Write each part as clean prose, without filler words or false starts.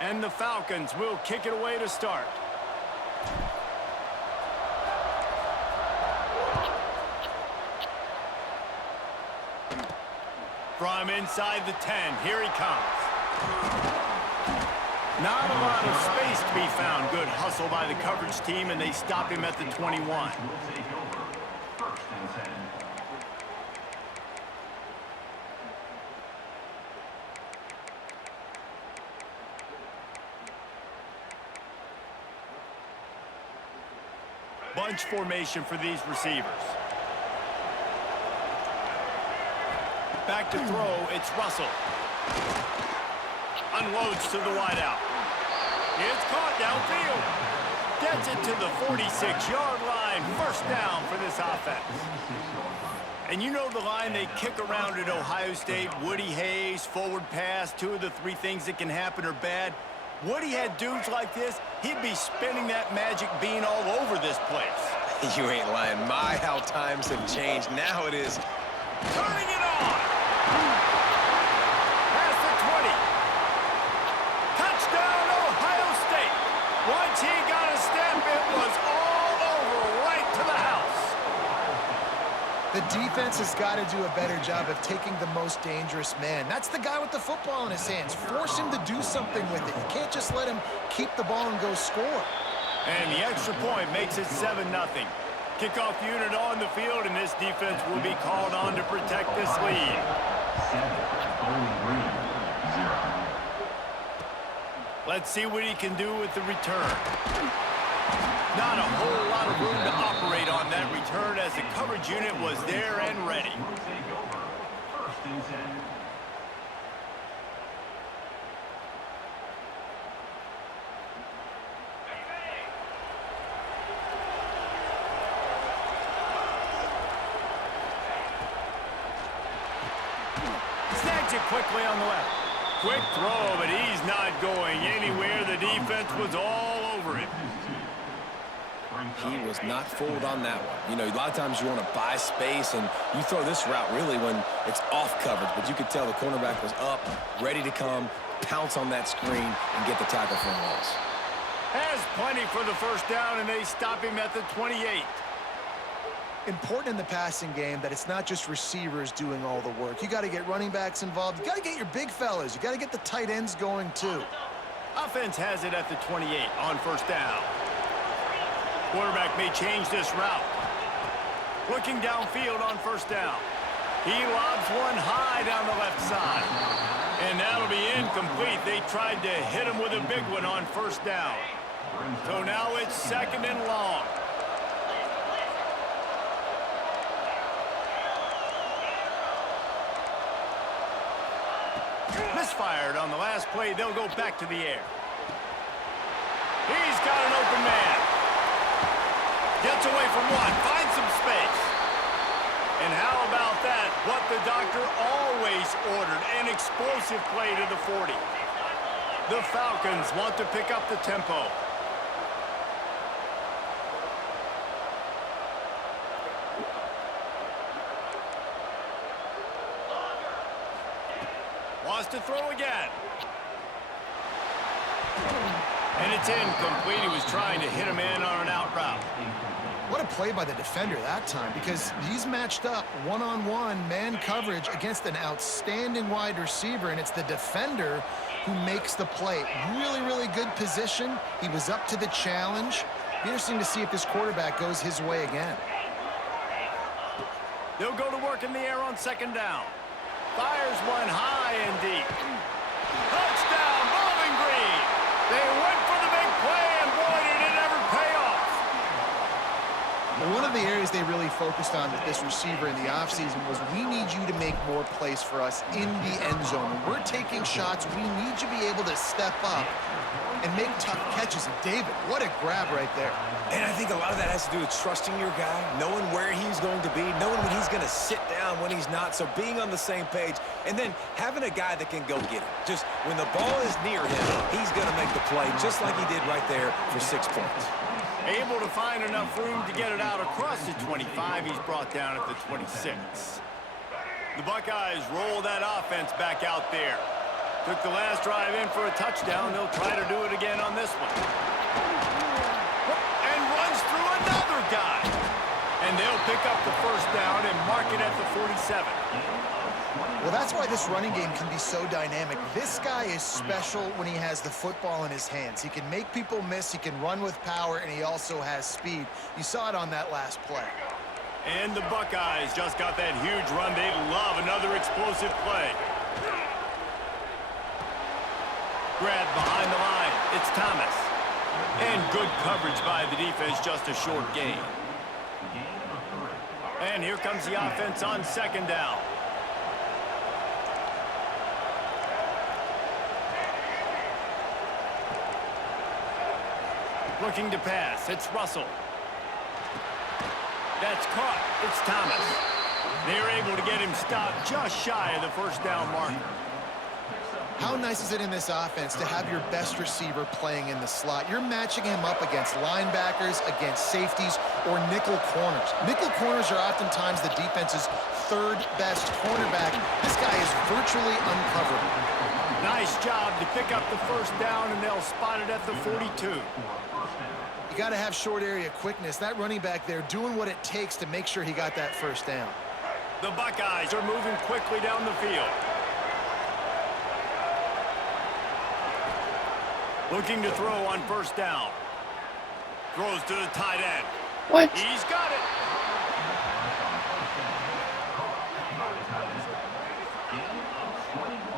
And the Falcons will kick it away to start. From inside the 10, here he comes. Not a lot of space to be found. Good hustle by the coverage team, and they stop him at the 21. Bunch formation for these receivers. Back to throw, it's Russell. Unloads to the wideout. It's caught downfield. Gets it to the 46-yard line. First down for this offense. And you know the line they kick around at Ohio State, Woody Hayes, forward pass, two of the three things that can happen are bad. Woody had dudes like this, he'd be spinning that magic bean all over this place. You ain't lying. My, how times have changed. Now it is turning it on. Past the 20. Touchdown, Ohio State. Once he got a step, it was all over right to the house. The defense has got to do a better job of taking the most dangerous man. That's the guy with the football in his hands. Force him to do something with it. You can't just let him keep the ball and go score. And the extra point makes it 7-0. Kickoff unit on the field, and this defense will be called on to protect this lead. Let's see what he can do with the return. Not a whole lot of room to operate on that return as the coverage unit was there and ready. Snags it quickly on the left. Quick throw, but he's not going anywhere. The defense was all over him. He was not fooled on that one. You know, a lot of times you want to buy space, and you throw this route really when it's off coverage. But you could tell the cornerback was up, ready to come, pounce on that screen, and get the tackle for a loss. Has plenty for the first down, and they stop him at the 28. Important in the passing game that it's not just receivers doing all the work. You got to get running backs involved. You got to get your big fellas. You got to get the tight ends going too. Offense has it at the 28 on first down. Quarterback may change this route. Looking downfield on first down. He lobs one high down the left side. And that'll be incomplete. They tried to hit him with a big one on first down. So now it's second and long. Misfired on the last play. They'll go back to the air. He's got an open man. Gets away from one. Finds some space. And how about that? What the doctor always ordered. An explosive play to the 40. The Falcons want to pick up the tempo. Wants to throw again. And it's incomplete. He was trying to hit him in on an out route. What a play by the defender that time, because he's matched up one-on-one man coverage against an outstanding wide receiver, and it's the defender who makes the play. Really, really good position. He was up to the challenge. Be interesting to see if this quarterback goes his way again. They'll go to work in the air on second down. Fires one high and deep. Touchdown, Bowling Green. They went for the big play, and boy, did it ever pay off. One of the areas they really focused on with this receiver in the offseason was we need you to make more plays for us in the end zone. When we're taking shots, we need you to be able to step up and make tough catches. And David, what a grab right there. And I think a lot of that has to do with trusting your guy, knowing where he's going to be, knowing when he's going to sit down, when he's not, so being on the same page, and then having a guy that can go get it. Just when the ball is near him, he's going to make the play, just like he did right there for 6 points. Able to find enough room to get it out across the 25. He's brought down at the 26. The Buckeyes roll that offense back out there. Took the last drive in for a touchdown. They'll try to do it again on this one. And runs through another guy. And they'll pick up the first down and mark it at the 47. Well, that's why this running game can be so dynamic. This guy is special when he has the football in his hands. He can make people miss, he can run with power, and he also has speed. You saw it on that last play. And the Buckeyes just got that huge run. They love another explosive play. Grabbed behind the line. It's Thomas. And good coverage by the defense, just a short gain. And here comes the offense on second down. Looking to pass. It's Russell. That's caught. It's Thomas. They're able to get him stopped just shy of the first down marker. How nice is it in this offense to have your best receiver playing in the slot? You're matching him up against linebackers, against safeties, or nickel corners. Nickel corners are oftentimes the defense's third best cornerback. This guy is virtually uncoverable. Nice job to pick up the first down, and they'll spot it at the 42. You got to have short area quickness. That running back there doing what it takes to make sure he got that first down. The Buckeyes are moving quickly down the field. Looking to throw on first down. Throws to the tight end. What? He's got it.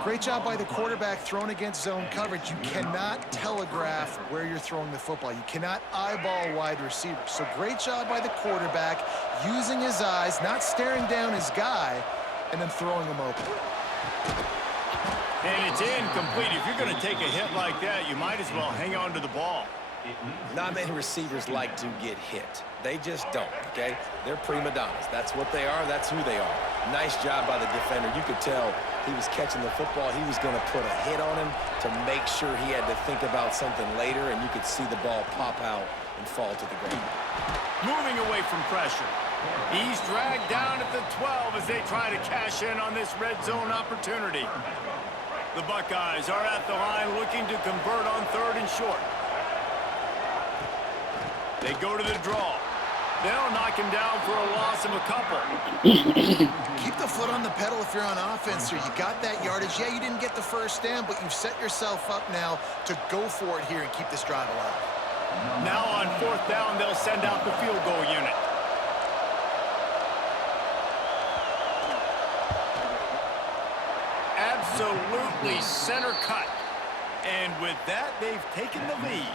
Great job by the quarterback throwing against zone coverage. You cannot telegraph where you're throwing the football. You cannot eyeball wide receivers. So great job by the quarterback using his eyes, not staring down his guy, and then throwing him open. And it's incomplete. If you're going to take a hit like that, you might as well hang on to the ball. Not many receivers like to get hit. They just don't, okay? They're prima donnas. That's what they are. That's who they are. Nice job by the defender. You could tell he was catching the football. He was going to put a hit on him to make sure he had to think about something later, and you could see the ball pop out and fall to the ground. Moving away from pressure. He's dragged down at the 12 as they try to cash in on this red zone opportunity. The Buckeyes are at the line looking to convert on third and short. They go to the draw. They'll knock him down for a loss of a couple. Keep the foot on the pedal if you're on offense here. You got that yardage. Yeah, you didn't get the first down, but you've set yourself up now to go for it here and keep this drive alive. Now on fourth down, they'll send out the field goal unit. Absolutely center cut. And with that, they've taken the lead.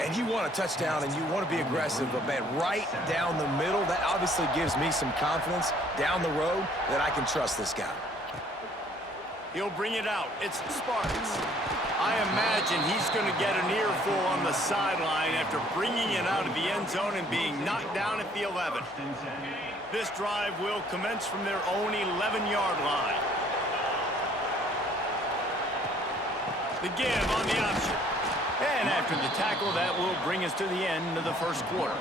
And you want a touchdown and you want to be aggressive, but man, right down the middle, that obviously gives me some confidence down the road that I can trust this guy. He'll bring it out. It's Sparks. I imagine he's going to get an earful on the sideline after bringing it out of the end zone and being knocked down at the 11. This drive will commence from their own 11-yard line. The give on the option. And after the tackle, that will bring us to the end of the first quarter.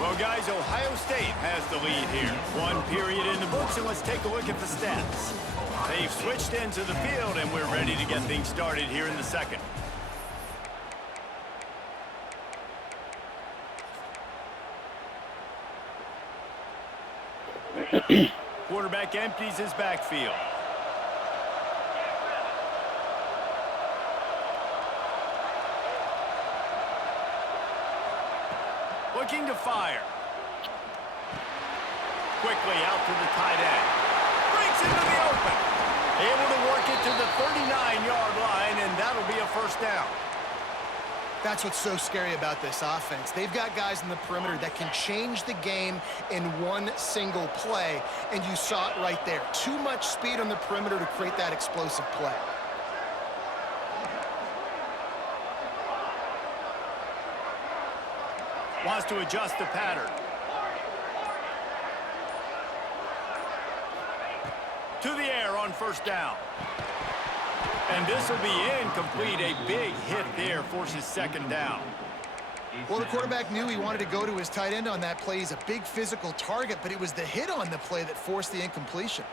Well, guys, Ohio State has the lead here. One period in the books, and let's take a look at the stats. They've switched into the field, and we're ready to get things started here in the second. Quarterback empties his backfield. Looking to fire. Quickly out to the tight end. Breaks into the open. Able to work it to the 39-yard line, and that'll be a first down. That's what's so scary about this offense. They've got guys in the perimeter that can change the game in one single play, and you saw it right there. Too much speed on the perimeter to create that explosive play. Wants to adjust the pattern. To the air on first down. And this will be incomplete. A big hit there forces second down. Well, the quarterback knew he wanted to go to his tight end on that play. He's a big physical target, but it was the hit on the play that forced the incompletion.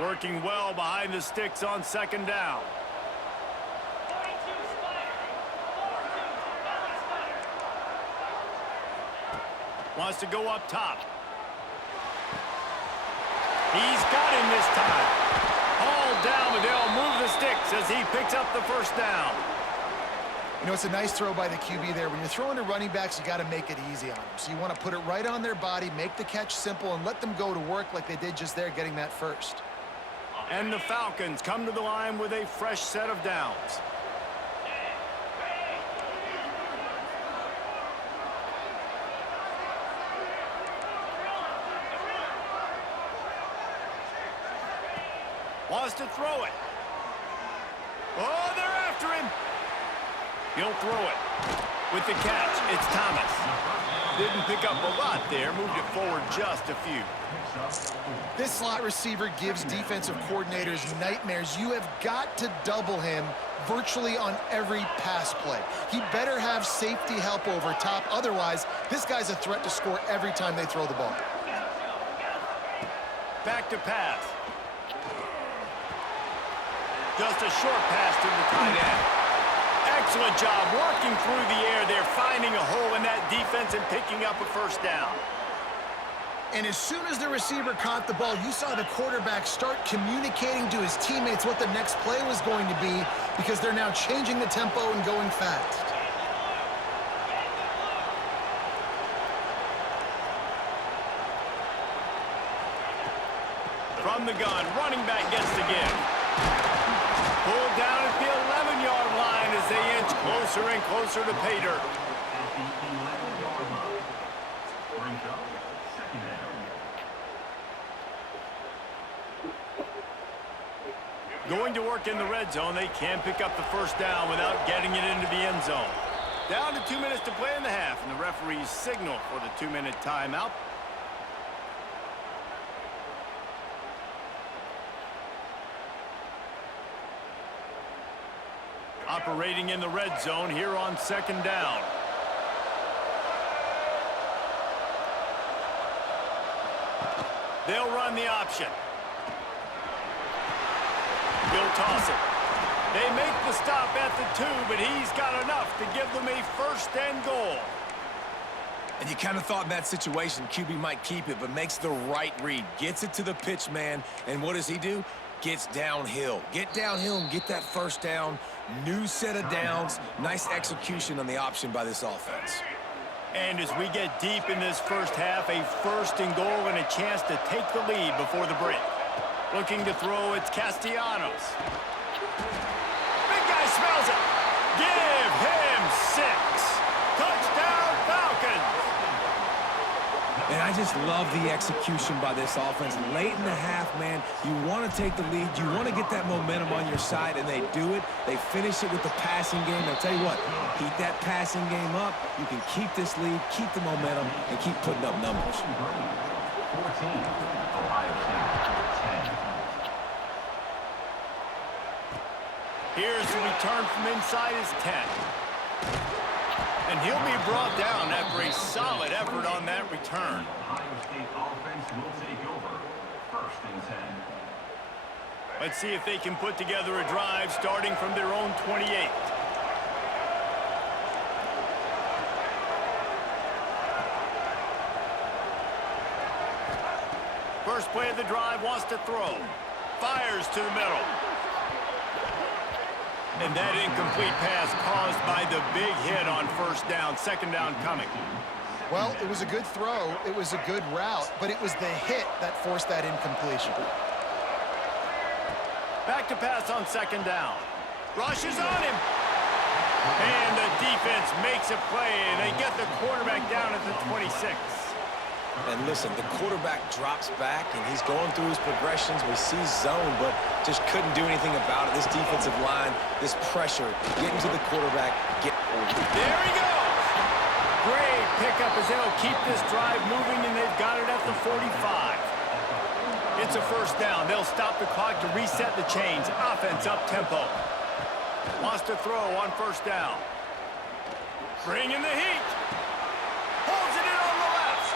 Working well behind the sticks on second down. Wants to go up top. He's got him this time. Hauled down, but they'll move the sticks as he picks up the first down. You know, it's a nice throw by the QB there. When you're throwing to running backs, you got to make it easy on them. So you want to put it right on their body, make the catch simple, and let them go to work like they did just there, getting that first. And the Falcons come to the line with a fresh set of downs. Wants to throw it. Oh, they're after him. He'll throw it. With the catch, it's Thomas. Didn't pick up a lot there. Moved it forward just a few. This slot receiver gives defensive coordinators nightmares. You have got to double him virtually on every pass play. He better have safety help over top. Otherwise, this guy's a threat to score every time they throw the ball. Back to pass. Just a short pass to the tight end. Excellent job working through the air there, finding a hole in that defense and picking up a first down. And as soon as the receiver caught the ball, you saw the quarterback start communicating to his teammates what the next play was going to be, because they're now changing the tempo and going fast. From the gun, running back gets the give. Pulled down at the 11-yard line as they inch closer and closer to pay dirt. Going to work in the red zone, they can pick up the first down without getting it into the end zone. Down to 2 minutes to play in the half, and the referees signal for the 2-minute timeout. Operating in the red zone here on second down. They'll run the option. He'll toss it. They make the stop at the 2, but he's got enough to give them a first and goal. And you kind of thought in that situation QB might keep it, but makes the right read. Gets it to the pitch man, and what does he do? Gets downhill. Get downhill and get that first down. New set of downs. Nice execution on the option by this offense. And as we get deep in this first half, a first and goal and a chance to take the lead before the break. Looking to throw, it's Castellanos. Big guy smells it. Give him 6. Touchdown, Falcons. And I just love the execution by this offense. Late in the half, man, you want to take the lead. You want to get that momentum on your side, and they do it. They finish it with the passing game. I tell you what, keep that passing game up. You can keep this lead, keep the momentum, and keep putting up numbers. 14, Ohio State, 10. Here's the return from inside his 10. And he'll be brought down after a solid effort on that return. Ohio State offense will take over. First and 10. Let's see if they can put together a drive starting from their own 28. First play of the drive, wants to throw. Fires to the middle. And that incomplete pass caused by the big hit on first down. Second down coming. Well, it was a good throw. It was a good route, but it was the hit that forced that incompletion. Back to pass on second down. Rushes on him. And the defense makes a play, and they get the quarterback down at the 26. And listen, the quarterback drops back, and he's going through his progressions. We see zone, but just couldn't do anything about it. This defensive line, this pressure, getting to the quarterback. There he goes. Great pickup as they'll keep this drive moving, and they've got it at the 45. It's a first down. They'll stop the clock to reset the chains. Offense up tempo. Wants to throw on first down. Bringing the heat. Holds it in on the left.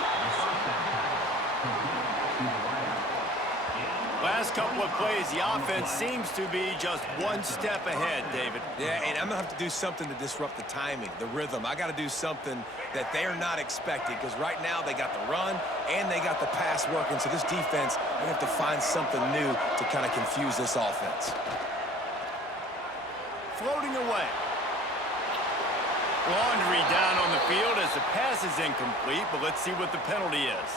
Last couple of plays, the offense seems to be just one step ahead, David. Yeah, and I'm going to have to do something to disrupt the timing, the rhythm. I got to do something that they're not expecting, because right now they got the run and they got the pass working. So this defense, they have to find something new to kind of confuse this offense. Floating away. Laundry down on the field as the pass is incomplete, but let's see what the penalty is.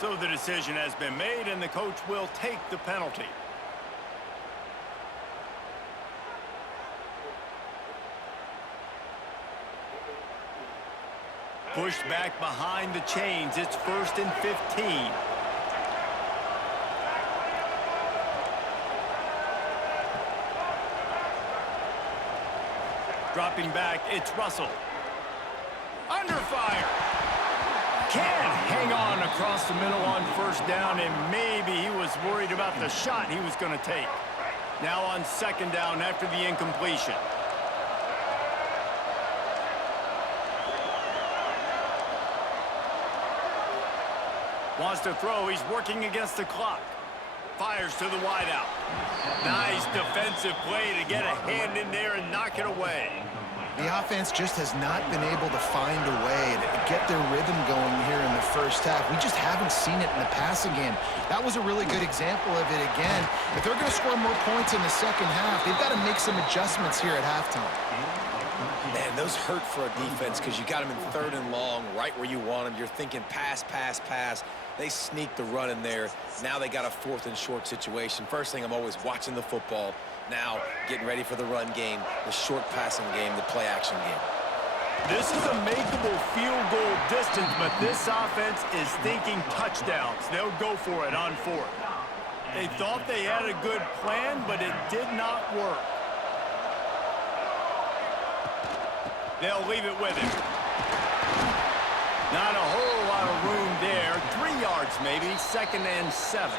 So the decision has been made, and the coach will take the penalty. Pushed back behind the chains. It's 1st and 15. Dropping back, it's Russell. Under fire. Can't hang on across the middle on first down, and maybe he was worried about the shot he was going to take. Now on second down after the incompletion. Wants to throw. He's working against the clock. Fires to the wideout. Nice defensive play to get a hand in there and knock it away. The offense just has not been able to find a way to get their rhythm going here in the first half. We just haven't seen it in the passing game. That was a really good example of it again. If they're going to score more points in the second half, they've got to make some adjustments here at halftime. Man, those hurt for a defense because you got them in 3rd and long, right where you want them. You're thinking pass, pass, pass. They sneak the run in there. Now they got a 4th and short situation. First thing, I'm always watching the football. Now getting ready for the run game, the short passing game, the play action game. This is a makeable field goal distance, but this offense is thinking touchdowns. They'll go for it on 4th. They thought they had a good plan, but it did not work. They'll leave it with him. Not a whole lot of room there. 3 yards maybe, 2nd and 7.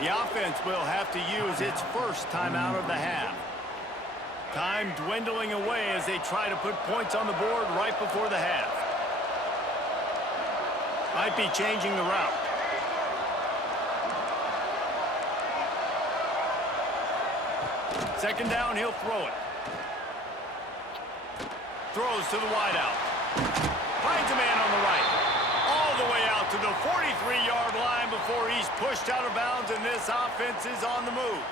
The offense will have to use its first timeout of the half. Time dwindling away as they try to put points on the board right before the half. Might be changing the route. Second down, he'll throw it. Throws to the wideout. Finds a man on the right. All the way out to the 43-yard line before he's pushed out of bounds, and this offense is on the move.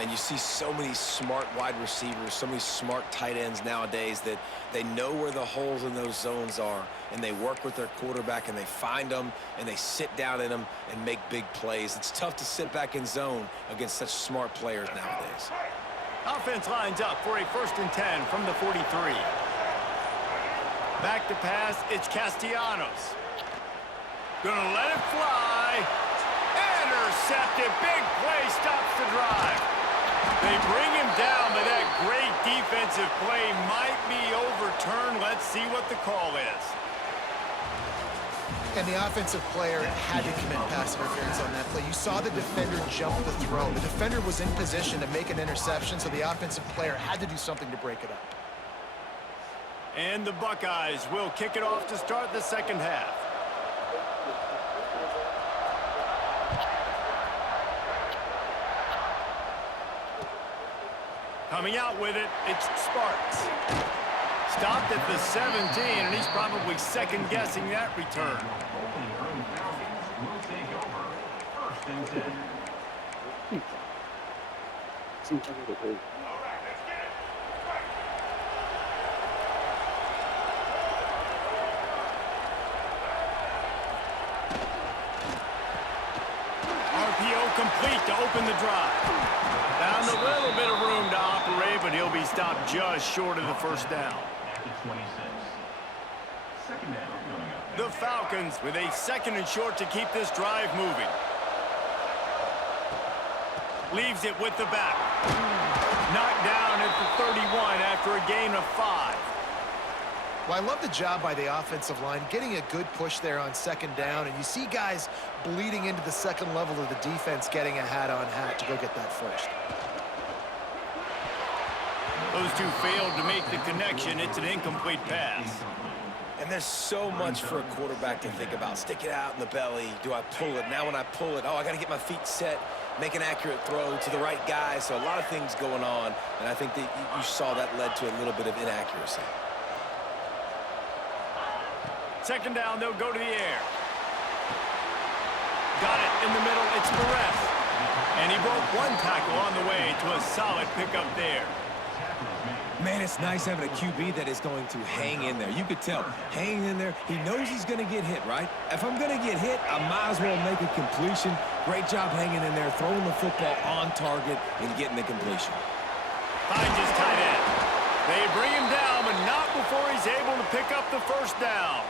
And you see so many smart wide receivers, so many smart tight ends nowadays that they know where the holes in those zones are, and they work with their quarterback, and they find them, and they sit down in them and make big plays. It's tough to sit back in zone against such smart players nowadays. Offense lines up for a 1st and 10 from the 43. Back to pass, it's Castellanos. Gonna let it fly. Intercepted, big play, stops the drive. They bring him down, but that great defensive play might be overturned. Let's see what the call is. And the offensive player had to commit pass interference on that play. You saw the defender jump the throw. The defender was in position to make an interception, so the offensive player had to do something to break it up. And the Buckeyes will kick it off to start the second half. Coming out with it, it's Sparks. Stopped at the 17, and he's probably second-guessing that return. RPO complete to open the drive. Found a little bit of room to operate, but he'll be stopped just short of the first down. The Falcons with a 2nd and short to keep this drive moving. Leaves it with the back. Knocked down at the 31 after a gain of 5. Well, I love the job by the offensive line, getting a good push there on second down, and you see guys bleeding into the second level of the defense getting a hat-on-hat to go get that first. Those two failed to make the connection. It's an incomplete pass. And there's so much for a quarterback to think about. Stick it out in the belly. Do I pull it? Now when I pull it, oh, I got to get my feet set, make an accurate throw to the right guy. So a lot of things going on, and I think that you saw that led to a little bit of inaccuracy. Second down, they'll go to the air. Got it in the middle. It's Perez. And he broke one tackle on the way to a solid pickup there. Man, it's nice having a QB that is going to hang in there. You could tell, hanging in there, he knows he's going to get hit, right? If I'm going to get hit, I might as well make a completion. Great job hanging in there, throwing the football on target and getting the completion. Finds his tight end. They bring him down, but not before he's able to pick up the first down.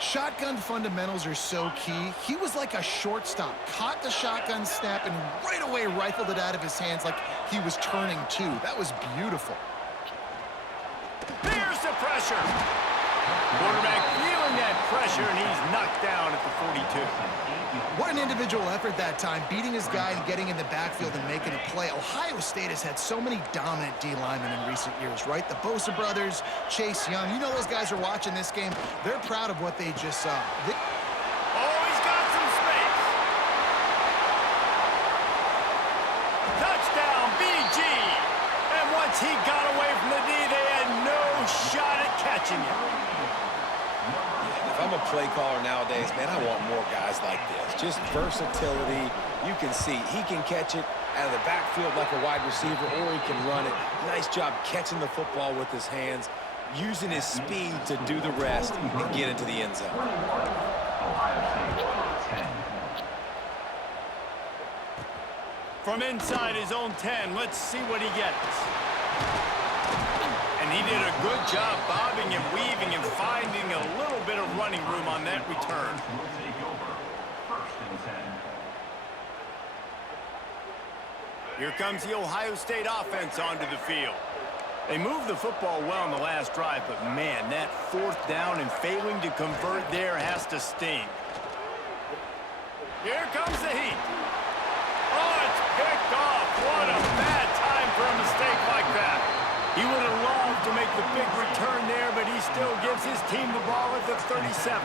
Shotgun fundamentals are so key. He was like a shortstop, caught the shotgun snap and right away rifled it out of his hands like he was turning two. That was beautiful. Here's the pressure. Quarterback feeling that pressure, and he's knocked down at the 42. What an individual effort that time, beating his guy and getting in the backfield and making a play. Ohio State has had so many dominant D linemen in recent years, right? The Bosa brothers, Chase Young. You know those guys are watching this game. They're proud of what they just saw. Oh, he's got some space. Touchdown, BG. And once he got away from the D, they had no shot at catching him. If I'm a play caller nowadays, man, I want more guys like this. Just versatility. You can see he can catch it out of the backfield like a wide receiver, or he can run it. Nice job catching the football with his hands, using his speed to do the rest and get into the end zone. From inside his own 10, let's see what he gets. And he did a good job bobbing and weaving and finding a little bit of running room on that return. Here comes the Ohio State offense onto the field. They moved the football well in the last drive, but man, that fourth down and failing to convert there has to sting. Here comes the heat. Oh, it's picked off. What a bad time for a mistake like that. He would have loved to make the big return there, but he still gives his team the ball at the 37.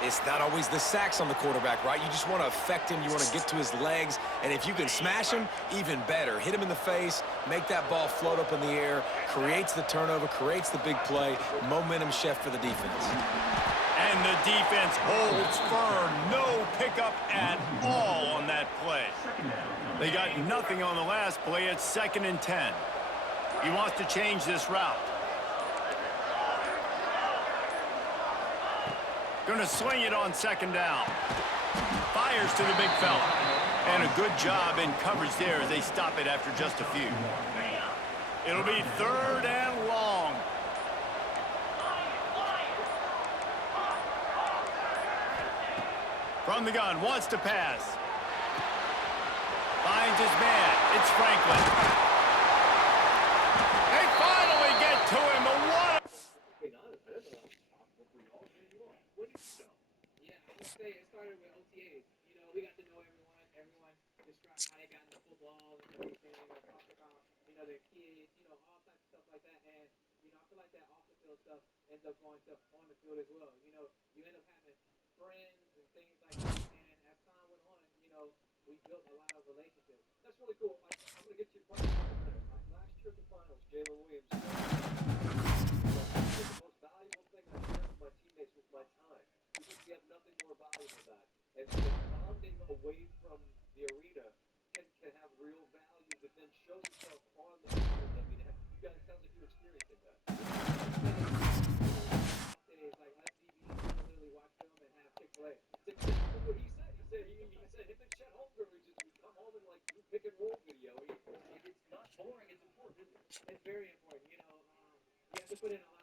It's not always the sacks on the quarterback, right? You just want to affect him. You want to get to his legs. And if you can smash him, even better. Hit him in the face, make that ball float up in the air, creates the turnover, creates the big play. Momentum shift for the defense. And the defense holds firm. No pickup at all on that play. They got nothing on the last play. It's 2nd and 10. He wants to change this route. Going to swing it on 2nd down. Fires to the big fella. And a good job in coverage there as they stop it after just a few. It'll be 3rd and long. From the gun, wants to pass. Finds his man. It's Franklin. They finally get to him, but what? Say it started with OTAs. You know, we got to know everyone. Everyone described how they got into football and everything. Or talked about, you know, their kids, you know, all types of stuff like that. And, you know, I feel like that off the field stuff ends up going to on the field as well. You know, you end up having friends and things like that. And as time went on, you know, we built a lot of relationships. That's really cool. Like, I'm going to get to your question. Like, last year at the finals, Jalen Williams. The most valuable thing I shared with my teammates was my time. Because you have nothing more valuable than that. And so bonding away from the arena can have real value, but then show yourself on the field. I mean, you guys sound like you're experiencing that. Days like let DBs literally watch film and have Chick-fil-A. What he said, he said him and Chet Holmgren would just come home and like do pick and roll video. It's not boring. It's important. It's very important. You know, you have to put in a lot.